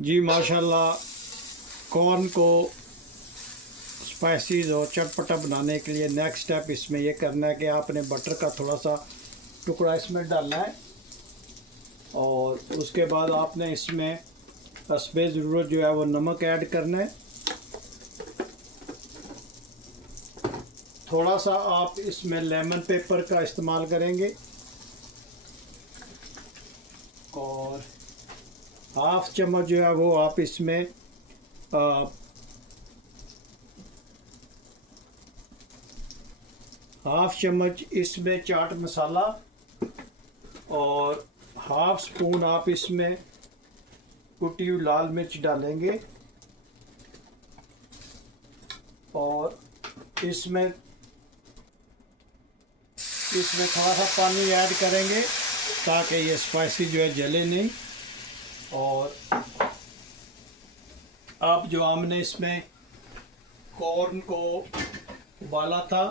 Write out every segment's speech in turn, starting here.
जी माशाल्लाह, कॉर्न को स्पाइसीज और चटपटा बनाने के लिए नेक्स्ट स्टेप इसमें ये करना है कि आपने बटर का थोड़ा सा टुकड़ा इसमें डालना है और उसके बाद आपने इसमें हस्बे ज़रूरत जो है वो नमक ऐड करना है। थोड़ा सा आप इसमें लेमन पेपर का इस्तेमाल करेंगे और हाफ चम्मच जो है वो आप इसमें हाफ चम्मच इसमें चाट मसाला और हाफ स्पून आप इसमें कुटी हुई लाल मिर्च डालेंगे और इसमें थोड़ा सा पानी ऐड करेंगे ताकि ये स्पाइसी जो है जले नहीं। और अब जो हमने इसमें कॉर्न को उबाला था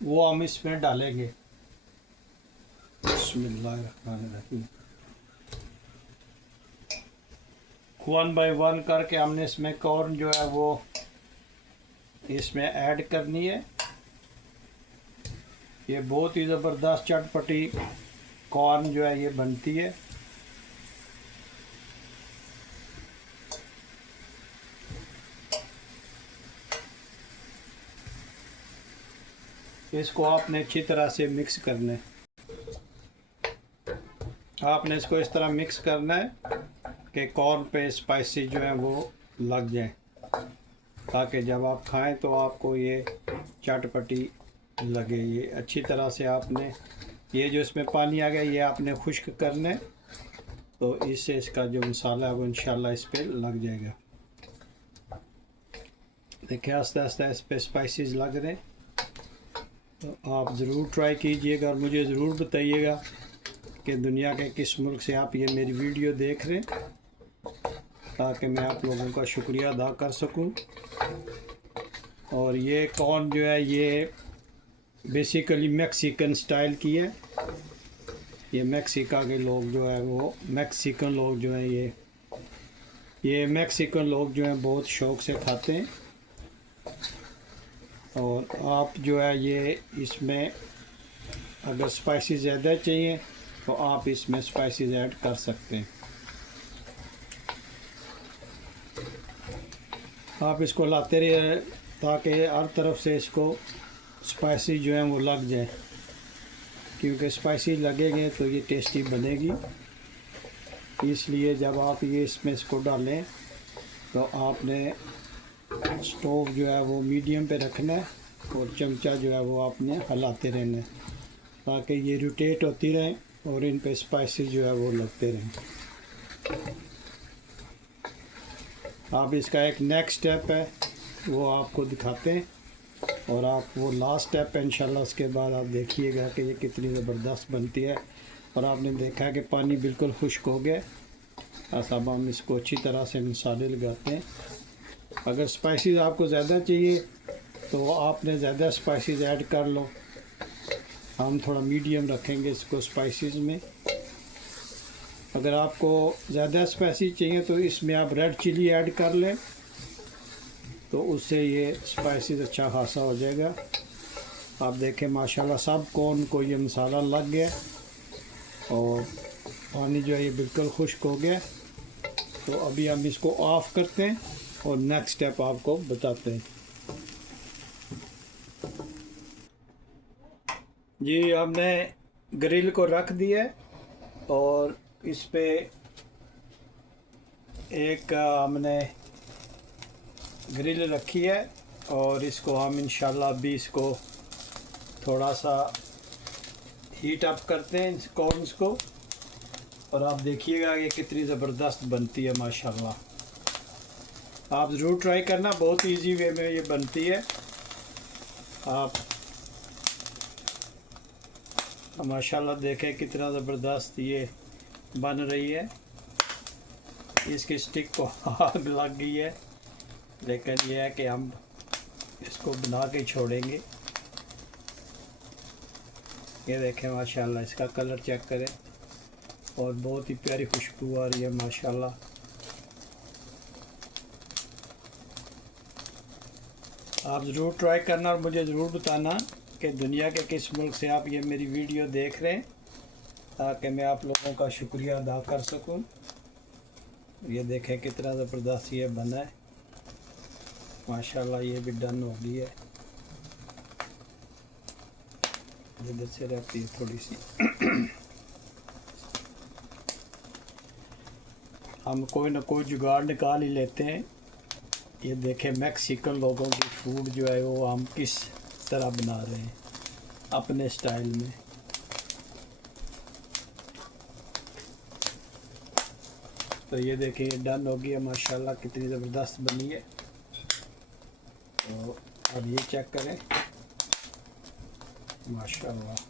वो हम इसमें डालेंगे। बिस्मिल्लाहिर्रहमानिर्रहीम। 1 बाय 1 करके हमने इसमें कॉर्न जो है वो इसमें ऐड करनी है। ये बहुत ही ज़बरदस्त चटपटी कॉर्न जो है ये बनती है। इसको आपने अच्छी तरह से मिक्स करना है। आपने इसको इस तरह मिक्स करना है कि कॉर्न पे स्पाइसी जो है वो लग जाए ताकि जब आप खाएं तो आपको ये चटपटी लगे। ये अच्छी तरह से आपने ये जो इसमें पानी आ गया ये आपने खुश्क करना है तो इससे इसका जो मसाला है वो इंशाल्लाह इस पर लग जाएगा। देखिए आस्ते आस्ते इस पर स्पाइसेस लग रहे हैं तो आप ज़रूर ट्राई कीजिएगा और मुझे ज़रूर बताइएगा कि दुनिया के किस मुल्क से आप ये मेरी वीडियो देख रहे हैं ताकि मैं आप लोगों का शुक्रिया अदा कर सकूं। और ये कॉर्न जो है ये बेसिकली मैक्सिकन स्टाइल की है। ये मैक्सिका के लोग जो है वो मैक्सिकन लोग जो हैं ये मैक्सिकन लोग जो हैं बहुत शौक़ से खाते हैं। और आप जो है ये इसमें अगर स्पाइसी ज़्यादा चाहिए तो आप इसमें स्पाइसेस ऐड कर सकते हैं। आप इसको लाते रहिए ताकि हर तरफ से इसको स्पाइसी जो है वो लग जाए, क्योंकि स्पाइसी लगेंगे तो ये टेस्टी बनेगी। इसलिए जब आप ये इसको डालें तो आपने स्टोव जो है वो मीडियम पे रखना है और चमचा जो है वो आपने हिलाते रहना है ताकि ये रोटेट होती रहे और इन पे स्पाइसेस जो है वो लगते रहें। आप इसका एक नेक्स्ट स्टेप है वो आपको दिखाते हैं और आप वो लास्ट स्टेप है इंशाल्लाह। उसके बाद आप देखिएगा कि ये कितनी ज़बरदस्त बनती है। और आपने देखा है कि पानी बिल्कुल खुश्क हो गया। अब हम इसको अच्छी तरह से मसाले लगाते हैं। अगर स्पाइसेस आपको ज़्यादा चाहिए तो आपने ज़्यादा स्पाइसेस ऐड कर लो। हम थोड़ा मीडियम रखेंगे इसको स्पाइसेस में। अगर आपको ज़्यादा स्पाइसी चाहिए तो इसमें आप रेड चिली ऐड कर लें तो उससे ये स्पाइसेस अच्छा खासा हो जाएगा। आप देखें माशाल्लाह सब कॉर्न को ये मसाला लग गया और पानी जो है ये बिल्कुल खुश्क हो गया। तो अभी हम इसको ऑफ़ करते हैं और नेक्स्ट स्टेप आपको बताते हैं। जी हमने ग्रिल को रख दिया और इस पे एक हमने ग्रिल रखी है और इसको हम इंशाल्लाह अभी इसको थोड़ा सा हीट अप करते हैं इस कॉर्न्स को। और आप देखिएगा ये कितनी ज़बरदस्त बनती है माशाल्लाह। आप ज़रूर ट्राई करना, बहुत इजी वे में ये बनती है। आप माशाल्लाह देखें कितना ज़बरदस्त ये बन रही है। इसकी स्टिक को आग लग गई है लेकिन यह है कि हम इसको बना के छोड़ेंगे। ये देखें माशाल्लाह इसका कलर चेक करें और बहुत ही प्यारी खुशबू आ रही है माशाल्लाह। आप ज़रूर ट्राई करना और मुझे ज़रूर बताना कि दुनिया के किस मुल्क से आप ये मेरी वीडियो देख रहे हैं, ताकि मैं आप लोगों का शुक्रिया अदा कर सकूं। ये देखें कितना ज़बरदस्त ये बना है माशाल्लाह। ये भी डन हो गई है। इधर से रहती है थोड़ी सी हम कोई ना कोई जुगाड़ निकाल ही लेते हैं। ये देखें मैक्सिकन लोगों की फूड जो है वो हम किस तरह बना रहे हैं अपने स्टाइल में। तो ये देखिए ये डन हो गई है माशाल्लाह, कितनी ज़बरदस्त बनी है। तो अब ये चेक करें माशाल्लाह।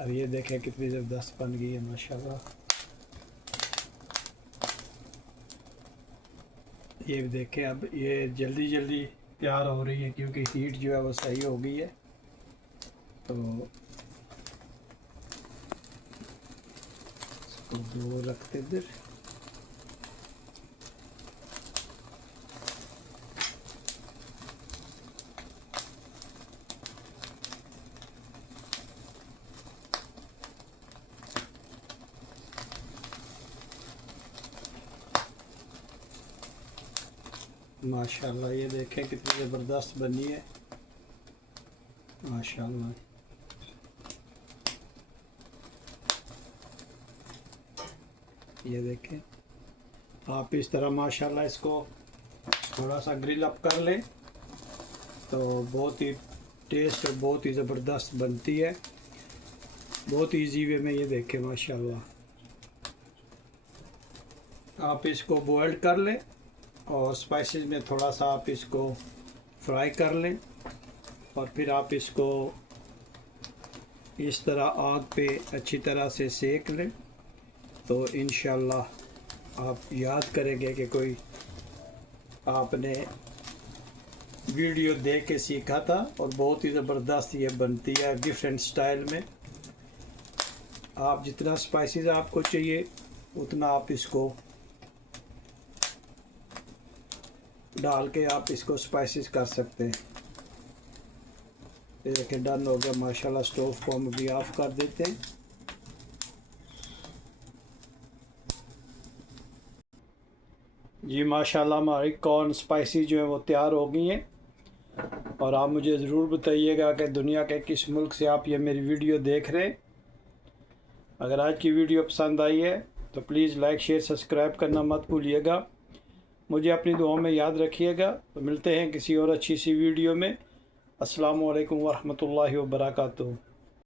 अब ये देखें कितनी ज़बरदस्त बन गई है माशाल्लाह। ये भी देखें अब ये जल्दी जल्दी तैयार हो रही है क्योंकि हीट जो है वो सही हो गई है। तो इसको दो रखते इधर। माशाल्लाह ये देखें कितनी ज़बरदस्त बनी है माशाल्लाह। ये देखें आप इस तरह माशाल्लाह इसको थोड़ा सा ग्रिल अप कर लें तो बहुत ही टेस्ट और बहुत ही ज़बरदस्त बनती है। बहुत इजी वे में ये देखें माशाल्लाह। आप इसको बॉइल्ड कर लें और स्पाइसेस में थोड़ा सा आप इसको फ्राई कर लें और फिर आप इसको इस तरह आग पे अच्छी तरह से सेक लें। तो इंशाल्लाह आप याद करेंगे कि कोई आपने वीडियो देख के सीखा था और बहुत ही ज़बरदस्त ये बनती है डिफरेंट स्टाइल में। आप जितना स्पाइसेस आपको चाहिए उतना आप इसको डाल के आप इसको स्पाइसेस कर सकते हैं। ये देखिए डन हो गया माशाल्लाह। स्टोव को हम भी ऑफ कर देते हैं। जी माशाल्लाह हमारी कॉर्न स्पाइसी जो है वो तैयार हो गई हैं। और आप मुझे ज़रूर बताइएगा कि दुनिया के किस मुल्क से आप ये मेरी वीडियो देख रहे हैं। अगर आज की वीडियो पसंद आई है तो प्लीज़ लाइक शेयर सब्सक्राइब करना मत भूलिएगा। मुझे अपनी दुआओं में याद रखिएगा। तो मिलते हैं किसी और अच्छी सी वीडियो में। अस्सलामु अलैकुम वरहमतुल्लाहि वबरकातुहू।